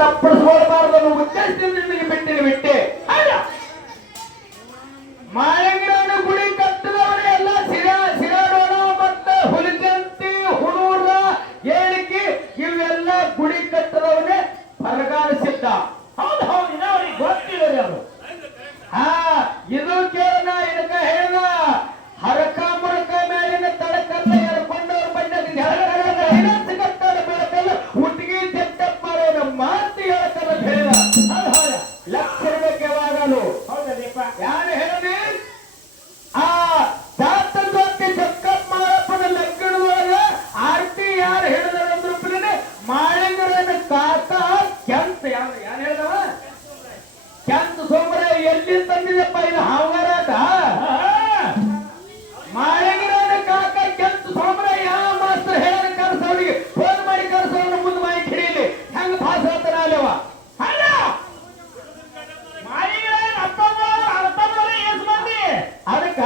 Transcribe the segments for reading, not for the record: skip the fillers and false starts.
ತಪ್ಪಿಸ್ಕೊಳ್ಬಾರ್ದು ಅನ್ನೋ ಉದ್ದೇಶದಿಂದ ನಿನಗೆ ಬಿಟ್ಟೆ ಮಾಳಿಂಗರಾಯನ ಗುಡಿ ಕಟ್ಟದವರೇ ಎಲ್ಲ ಸಿರಾಡೋಣ ಮತ್ತು ಹುಲಿಜಂತಿ ಹುಣೂರ ಏಳಿಕೆ ಇವೆಲ್ಲ ಗುಡಿ ಕಟ್ಟದವನೇ ಬರಗಾಲಿಸಿದ್ದ. ಹೌದು ಹೌದು ಅವ್ರಿಗೆ ಗೊತ್ತಿಲ್ಲ ಅವರು. ಇದು ಕೇಳ ಇದಕ್ಕ ಹೇಳ್ದ ಹರಕ ಮುರಕ ಮೇಲಿನ ತಡಕಲ್ಲ ಎಳ್ಕೊಂಡವ್ರ ಬಂದ ಕಟ್ಟದ ಬೆಳಕಲ್ಲ ಹುಟ್ಟಿಗೆ ಜಟ್ಟಪ್ಪ ಮಾತು ಹೇಳ್ತಾರ ಹೇಳ್ದ. ಲಕ್ಷ ಇರ್ಬೇಕು ಯಾವಾಗಲು. ಯಾರು ಹೇಳಿ ದಾತದ್ವತ್ತಿ ಜಕ್ಕಪ್ಪ ಮಾರಪ್ಪನ ಲಗ್ನದೊಳಗ ಆರ್ತಿ ಯಾರು ಹೇಳಿದ್ರಂದ್ರೆ ಮಾಳಿಂಗರನ ಕಾಕ ಕೆಂತ ಯಾರು ಹೇಳ್ದವ ಕೆಂತ ಸೋಮರ ಎಲ್ಲಿ ತಂದಿದಪ್ಪ ಇದು ಹಾವರಾಟ. ಮಾಳಿಂಗರನ ಕಾಕ ಕೆಂತ ಸೋಮರ ಯಾವ ಮಾಸ್ತರ್ ಹೇಳ ಕರ್ಸ ಅವನಿಗೆ ಫೋನ್ ಮಾಡಿ ಕರ್ಸ ಅವನ ಮುಂದೆ ಮಾಹಿತಿ ಹಿಡಿಯಲಿ ಹೆಂಗ ಭಾಷ ಹೇಳ್ತಾರ ಅಲ್ಲವ. ಅದಕ್ಕ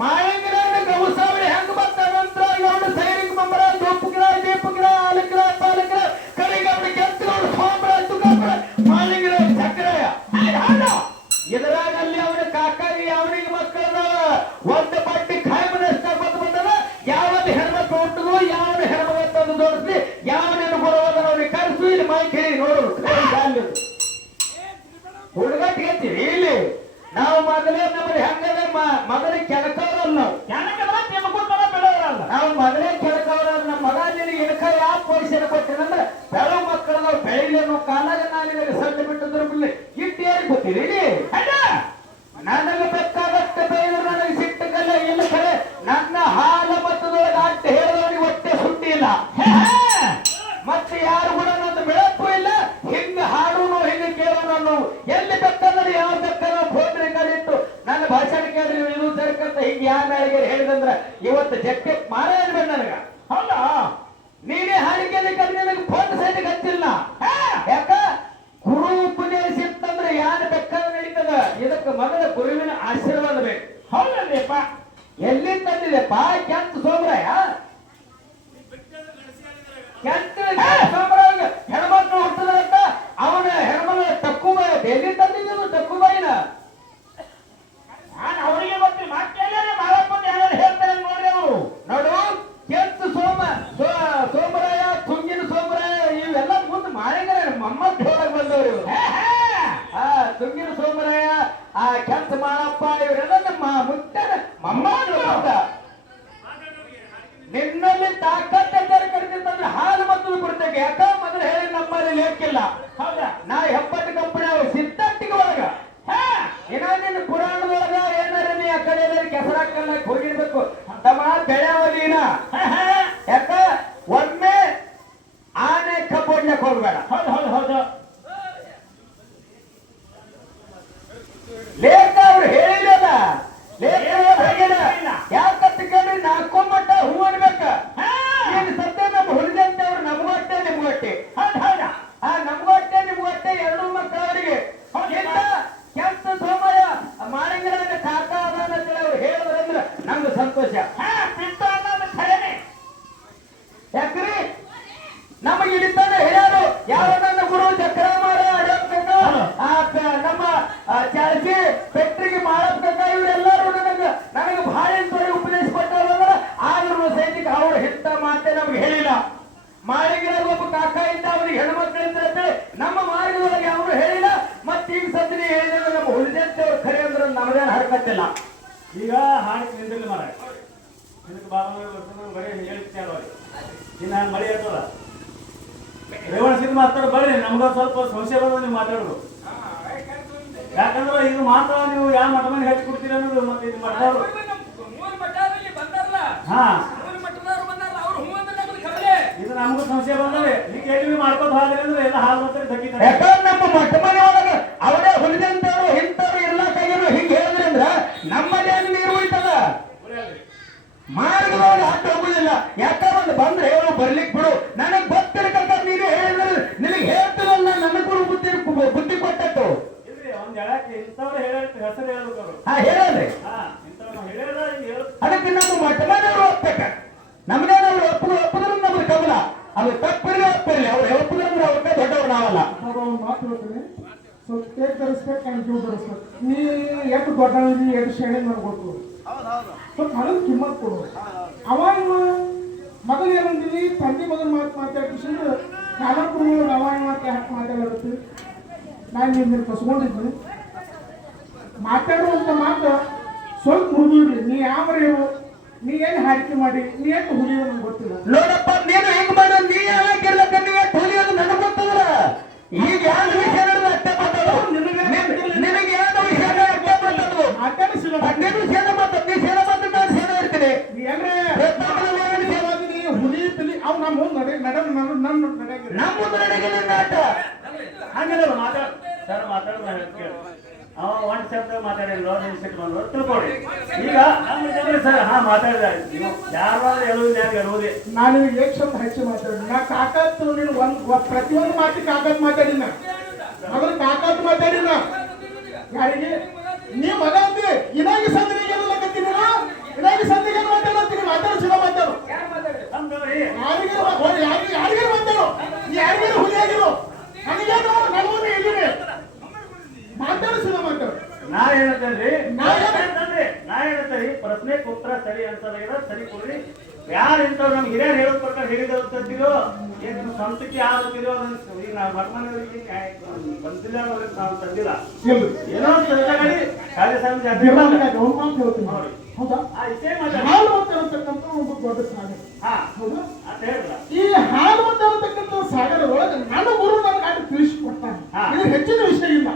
ಮಾಳಿಂಗರನ ಗೌಸಾವಳಿ ಹೆಂಗ ಬರ್ತಾರಂದ್ರ ಇವನು ಸೈನಿಕ ಬಂಬರ ದೂಪಗಿರ ದೀಪಗಿರ ಆಲಗಿರ ಪಾಲಗಿರ ಕರಿಗೌಡ ಕೆಂತಗೌಡ ಸೋಮರ ತುಗೌಡ ಮಾಳಿಂಗರ ಚಕ್ರಯ ಇದರಾಗಲ್ಲಿ ಅವನ ಕಾಕಾಗಿ ಅವನಿಗೆ ಮಕ್ಕಳ ಒಂದು ಬಡ್ಡಿ ಖಾಯಮನಷ್ಟ ಬಂದು ಬಂದದ. ಯಾವತ್ತು ಹೆಣ್ಮಕ್ಳು ಹುಟ್ಟದು ಯಾವನು ಹೆಣ್ಮಗ ತಂದು ತೋರಿಸ್ಲಿ ಯಾವನೇನು ಬರುವುದರ ಅವನಿಗೆ ಕರೆಸು ಇಲ್ಲಿ ಮಾಹಿತಿ ಹೇಳಿ ನೋಡು ಹುಡುಗಾಟ ಹೇಳ್ತೀವಿ ಇಲ್ಲಿ ನಾವು ಮೊದಲೇ ನಮ್ಮಲ್ಲಿ ಹೆಂಗದ ಮೊದಲೇ ಕೆಳಕವ್ರಲ್ಲ ನಾವು ಮೊದಲೇ ಕೆಳಕವ್ರ ನಮ್ಮ ಮಗ ನಿನಗೆ ಇಳಕ ಯಾವ ಪೊಲೀಸರ ಕೊಟ್ಟಿರಂದ್ರೆ ಬೆಳವು ಮಕ್ಕಳ ಬೆಳಿಲಿ ಅನ್ನೋ ಕಾಲಾಗ ನಾನು ಸಣ್ಣ ಬಿಟ್ಟಿದ್ರ ಇಟ್ಟು ಯಾರಿಗೆ ಗೊತ್ತೀರಿ ನನಗೆ ಬೇಕಾದಷ್ಟು ಬೈದ್ರು ನನಗೆ ಸಿಟ್ಟಗಲ್ಲ ಇಲ್ಲ ಕರೆ ನನ್ನ ಹಾಲ ಮತದೊಳಗೆ ಅಟ್ಟ ಹೇಳಿದವನಿಗೆ ಹೊಟ್ಟೆ ಸುಟ್ಟಿ ಇಲ್ಲ ಮತ್ತೆ ಯಾರು ಕೂಡ ನನ್ನ ಬೆಳಕು ಇಲ್ಲ ಹಿಂಗ ಹಾಡೋನು ಹಿಂಗ ಕೇಳೋನು ಎಲ್ಲಿ ಬೇಕಾದ್ರೆ ಯಾವ ಬೇಕಾದ್ರೆ ಫೋನ್ ರೆಕಾರ್ಡ್ ಇಟ್ಟು ನನ್ನ ಭಾಷಣ ಕೇಳಿದ್ರೆ ಇದು ಸರ್ಕಂತ ಹಿಂಗ ಯಾವ ಮೇಳಿಗೆ ಹೇಳಿದಂದ್ರ ಇವತ್ತು ಜಕ್ಕೆ ಮಾರಾಯಣ ಬೇಡ ನನಗ. ಹೌದಾ ನೀನೇ ಹಾಡಿಕೆ ಕಮ್ಮಿ ನನಗೆ ಫೋನ್ ಸೈಡ್ ಹಚ್ಚಿಲ್ಲ ಯಾಕ ಗುರು ಉಪದೇಶ ಇತ್ತಂದ್ರೆ ಯಾರು ಬೇಕಾದ್ರೆ ನಡೀತದ. ಇದಕ್ಕೆ ಮೊದಲ ಗುರುವಿನ ಆಶೀರ್ವಾದ ಬೇಕು. ಹೌದಲ್ಲಪ್ಪ ಎಲ್ಲಿಂದ ತಂದಿದೆಪ್ಪ ಕೆಂತ ಸೋಮರಾಯ ಕೆಂತ ಸೋಮರಾಯ ಹೆಣ್ಮಕ್ಳು ಹುಟ್ಟದಂತ ಅವನ ಹೆಣ್ಮಗಳ ಟಕ್ಕುಬಾಯಿ ಎಲ್ಲಿ ತಂದಿದ್ದು ಟಕ್ಕುಬಾಯಿನ ನಾನು ಅವರಿಗೆ ಗೊತ್ತಿಲ್ಲ ಮತ್ತೆ ಮಾಳಪ್ಪನ ಯಾರು ಹೇಳ್ತಾರೆ ನೋಡ್ರಿ ಅವರು ನೋಡು ಕೆಂತ ಸೋಮರಾಯ ತುಂಗಿನ ಸೋಮರಾಯ ಇವೆಲ್ಲ ಮುಂದೆ ಮಾಳಿಂಗರಾಯ ಮಮ್ಮತ್ ಹೊರಗೆ ಬಂದವರು ಇವರು. ತುಂಗಿನ ಸೋಮರಾಯ ಕೆಂತ ಮಾಳಪ್ಪ ಇವರೆಲ್ಲ ನಮ್ಮ ಮುತ್ತನ ಮಮ್ಮ ನಿನ್ನಲ್ಲಿ ತಾಕತ್ತಾರ ಕರೆದಿತ್ತಂದ್ರೆ ಹಾಲು ಮತ್ತು ಕೊಡ್ತೇವೆ ಯಾಕ ಮೊದಲು ಹೇಳಿ ನಮ್ಮಲ್ಲಿ ಲೇಕಿಲ್ಲ. ಹೌದಾ ನಾ ಹೆಬ್ಬಟ್ಟು ಕಂಪನಿ ಅವ್ರು ಸಿದ್ಧಾಂತಿಕ ಒಳಗ ಏನ ನಿನ್ನ ಪುರಾಣದೊಳಗ ಏನಾರ ನೀ ಆ ಕಡೆ ಕೆಸರಾಕಲ್ಲ ಹೋಗಿರ್ಬೇಕು ತಮ್ಮ ಬೆಳೆಯವಲಿನ ಯಾಕ ಒಮ್ಮೆ ಆನೆ ಕಬ್ಬೊಡ್ಲಕ್ ಹೋಗ್ಬೇಡ. ಹೌದು ಹೌದು ಹೌದು ಲೇಖ ಅವ್ರು ಹೇಳಿದ ಲೇಖ ಯಾಕಂತ ಕೇಳಿ ನಾಲ್ಕೊಂಬಟ್ಟ ಹೂ ಅನ್ಬೇಕ. ಈಗ ಸದ್ಯ ನಮ್ಮ ಹುಡುಗಂತೆ ಅವ್ರು ನಮ್ಗೊಟ್ಟೆ ನಿಮ್ಗೊಟ್ಟೆ ನಮ್ಗೊಟ್ಟೆ ನಿಮ್ಗೊಟ್ಟೆ ಎರಡು ಮಕ್ಕಳವರಿಗೆ ಕೆಂತ ಸೋಮಯ್ಯ ಮಾಳಿಂಗರಾಯನ ಕಾಕ ಅದಾನ ಅಂತೇಳಿ ಅವ್ರು ಹೇಳಿದ್ರಂದ್ರ ನಮ್ದು ಸಂತೋಷ. ಬಿಟ್ಟು ಅನ್ನೋದು ಖರೇನೆ ಯಾಕ್ರಿ ನಮಗೆ ಇಡಿತಾನೆ ಹೇಳ್ಯಾರು ಯಾವ ನನ್ನ ಗುರು ಚಕ್ರಮಾರ ನಮ್ಮ ಚಾಲ್ಸಿ ಪೆಟ್ರಿಗೆ ಮಾಡಬೇಕ ಇವರೆಲ್ಲರೂ ನನಗೆ ಭಾಳ ಉಪದೇಶ ಕೊಟ್ಟವ್ರ ಆದ್ರೂ ಸೈನಿಕ ಅವ್ರು ಇಂಥ ಮಾತೆ ನಮ್ಗೆ ಹೇಳಿಲ್ಲ. ಮಾಳಿಂಗರಾಗ ಒಬ್ಬ ಕಾಕ ಇದ್ದ ಅವ್ರಿಗೆ ಹೆಣ್ಮಕ್ಳಿಂದ ನಮ್ಮ ಮಾರ್ಗದೊಳಗೆ ಅವರು ಹೇಳಿಲ್ಲ. ಮತ್ತೆ ಈಗ ಸದ್ಯ ಹೇಳಿದ್ರೆ ನಮ್ಮ ಹುಲಿಜಂತೆ ಅವ್ರು ಖರೆ ಅಂದ್ರೆ ನಮಗೇನು ಹರಕತ್ತಿಲ್ಲ. ಈಗ ಹಾಡಿಗೆ ನಿಂದಿಲ್ಲ ಮಾರ ಇದಕ್ಕೆ ಬರೀ ಹೇಳ್ತೇವೆ ಇನ್ನು ನಾನು ಮಳೆ ಇರ್ತದ ರೇವಣ ಸಿದ್ಧ ಮಾತಾಡೋ ಬರ್ರಿ ನಮ್ಗ ಸ್ವಲ್ಪ ಸಂಶಯ ಬಂದ ನೀವು ಮಾತಾಡೋದು. ಯಾಕಂದ್ರೆ ಇದು ಮಾತ್ರ ನೀವು ಯಾವ ಮಠ ಮನೆ ಹೆಚ್ಚು ಕೊಡ್ತೀರಿ ಅನ್ನೋದು ಮತ್ತೆ ಇದು ಮಠ ಇದು ನಮಗೂ ಸಂಶಯ ಬಂದವೆ. ಈಗ ಎಲ್ಲಿ ಮಾಡ್ಕೊಂಡು ಹೋದ್ರೆ ಅಂದ್ರೆ ಎಲ್ಲ ಹಾಲು ಬರ್ತಾರೆ ತಗ್ಗಿತಾರೆ. ಯಾಕಂದ್ರೆ ನಮ್ಮ ಮಠ ಮನೆ ಒಳಗೆ ಅವರೇ ಹುಲಿದಂತವ್ರು ಇಂಥವ್ರು ಇರ್ಲಾಕಾಗಿರೋ ಹಿಂಗೆ ಹೇಳಿದ್ರಿ ಅಂದ್ರ ನಮ್ಮದೇನು ನೀರು ಉಳಿತದ ಮಾರ್ಗದೊಳಗೆ ಅಡ್ಡ ಹೋಗುದಿಲ್ಲ. ಯಾಕಂದ್ರೆ ಬಂದ್ರೆ ಹೇಳೋ ಬರ್ಲಿಕ್ಕೆ ಬಿಡು ನನಗೆ ಗೊತ್ತಿರಕಂತ ನೀನು ಹೇಳಿದ್ರೆ ನಿನಗೆ ಹೇಳ್ತೀರಲ್ಲ ನನಗೂ ಬುದ್ಧಿ ಕೊಟ್ಟಟ್ಟು ಒಂದ್ ಹೇಳಕ್ಕೆ ಇಂಥವ್ರು ಹೇಳ ಹೆಸರು ಹೇಳ್ಬೇಕು ಅವರು ಹೇಳಲ್ರಿ ಅದಕ್ಕೆ ನಮ್ಮ ಮಠ ಮನೆಯವರು ಒಪ್ಬೇಕ. ನಮ್ದೇನವ್ರು ಒಪ್ಪುದ್ರು ನಮ್ದು ಕಮಲ ಅದು ತಪ್ಪಿರಲಿ ಒಪ್ಪಿರಲಿ ಅವ್ರು ಒಪ್ಪುದ್ರಂದ್ರೆ ಅವ್ರಿಗೆ ದೊಡ್ಡವ್ರ ನಾವಲ್ಲ. ಒಂದು ಮಾತು ಹೇಳ್ತೀನಿ, ಸ್ವಲ್ಪ ಕೇಕ್ ತರಿಸ್ಬೇಕು, ನನಗೆ ಜೀವ ತರಿಸ್ಬೇಕು. ನೀ ಎಷ್ಟು ದೊಡ್ಡವನಿಗೆ ಎಷ್ಟು ಶೇಣೆ ನನಗೆ ಗೊತ್ತು, ಸ್ವಲ್ಪ ನನಗೆ ಕಿಮ್ಮತ್ ಕೊಡು. ಅವಾಗ ಮೊದಲು ಏನಂತೀವಿ, ತಂದೆ ಮೊದಲು ಮಾತಾಡ್ತಿಸಿದ್ರೆ ಕಾಲಕ್ಕೂ ಅವಾಗ ಯಾಕೆ ಮಾತಾಡತ್ತೆ. ನಾನು ನಿನ್ನ ಕಸ್ಕೊಂಡಿದ್ದೀನಿ, ಮಾತಾಡುವಂಥ ಮಾತು ಸ್ವಲ್ಪ ಹುಡುಗಿರ್ಲಿ. ನೀ ಯಾವ್ರೇವು, ನೀ ಏನು ಹಾಡಿಕೆ ಮಾಡಿ, ನೀ ಎಷ್ಟು ಹುಲಿಯೋ ನನಗೆ ಗೊತ್ತಿಲ್ಲ. ನೋಡಪ್ಪ, ನೀನು ಹೆಂಗ್ ಮಾಡ, ನೀ ಯಾವಾಗಿರ್ಲಕ್ಕ ನೀವೇ ಹುಲಿಯೋದು ನನಗೆ ಗೊತ್ತದ್ರ. ಈಗ ಯಾವ ವಿಷಯ ಅಷ್ಟೇ ಮಾತಾಡು, ನಿನಗೆ ಯಾವ ವಿಷಯ ಅಷ್ಟೇ ಮಾತಾಡು. ಮಾತಾಡಿಸಿಲ್ಲ ನೀನು ಸೇನ ಮಾತಾಡು, ನೀ ಸೇನ ಮಾತಾಡು, ನಾನು ಸೇನ ಇರ್ತೀನಿ. ನೀ ಹುಲಿ ತಿಳಿ ಅವ್ ನಮ್ಮ ಮುಂದೆ ನನ್ನ ನಡೆಯಾಗಿಲ್ಲ. ನಮ್ಮ ಮುಂದೆ ನಡೆಗಿಲ್ಲ ನಾಟ. ಹಂಗಿಲ್ಲ ಮಾತಾಡೋದು ಕೇಳಿ. ಅವ ಒಂದ್ ಶಬ್ದ ಮಾತಾಡಿಲ್ಲ, ನಿಮ್ ಸಿಟ್ಟು ಬಂದ್ರು ತಿಳ್ಕೊಳ್ಳಿ. ಈಗ ನಮ್ಮ ಜನ ಸರ್ ಮಾತಾಡಿದ್ದಾರೆ, ಯಾರು ಹೇಳುವುದೇ. ನಾನು ನಿನಗೆ ಏಕ್ ಶಬ್ದ ಹೆಚ್ಚು ಮಾತಾಡಿ. ನಾ ಕಾಕತ್ತು ನೀನು ಪ್ರತಿಯೊಂದು ಮಾತಿ ಕಾಕತ್ ಮಾತಾಡಿನ, ಅದ್ರ ಕಾಕತ್ ಮಾತಾಡಿನ. ಯಾರಿಗೆ ನೀ ಮಗ ಅಂದಿ, ಇನಾಗಿ ಸಂದಿಗೆ ಎಲ್ಲಕತ್ತೀನಿ, ಇನಾಗಿ ಸಂದಿಗೆ ಮಾತಾಡತ್ತೀನಿ. ಮಾತಾಡಿಸಿದ ಮಾತಾಡು, ಯಾರಿಗೆ ಮಾತಾಡು, ಯಾರಿಗೆ ಹುಲಿಯಾಗಿರು. ನನಗೇನು ನನಗೂ ಇದ್ದೀನಿ, ಮಾತಾಡಿಸಿದ ಮಾತಾಡು. ನಾ ಹೇಳ್ತೇನ್ರಿ, ಪ್ರಶ್ನೆಗೆ ಉತ್ತರ ಸರಿ ಅಂತ ಸರಿ ಕೊಡ್ರಿ. ಯಾರು ಇಂಥವ್ರು ನಮ್ಗೆ ಹಿರಿಯರು ಹೇಳೋದ್ ಪ್ರಕಾರ ಹೇಳಿದೋ ಏನು ಸ್ವಂತಕ್ಕೆ ಯಾವ್ದಿರೋ ಈಗ ನಾವು ಮಠಮನೆಯವರಿಗೆ ಬಂದಿಲ್ಲ ಅನ್ನೋದಕ್ಕೆ ನಾವು ತಂದಿಲ್ಲ. ಏನೋ ಸಂಸ್ಥೆಗಳಿ ಕಾರ್ಯಸಮಿತಿ ಜಾತಿ ನೋಡಿ. ಹೌದಾ, ಇಷ್ಟೇ ಮಾತಾಡಿ. ಹಾಲು ಮಾತಾಡತಕ್ಕಂಥ ಒಂದು ದೊಡ್ಡ ಸಾಗರ. ಹೌದಾ, ಅಂತ ಹೇಳಿದ್ರ ಈ ಹಾಲು ಮಾತಾಡತಕ್ಕಂಥ ಸಾಗರ ಒಳಗೆ ನನ್ನ ಗುರು ನನಗೆ ತಿಳಿಸಿಕೊಡ್ತಾನೆ. ಇದು ಹೆಚ್ಚಿನ ವಿಷಯ ಇಲ್ಲ.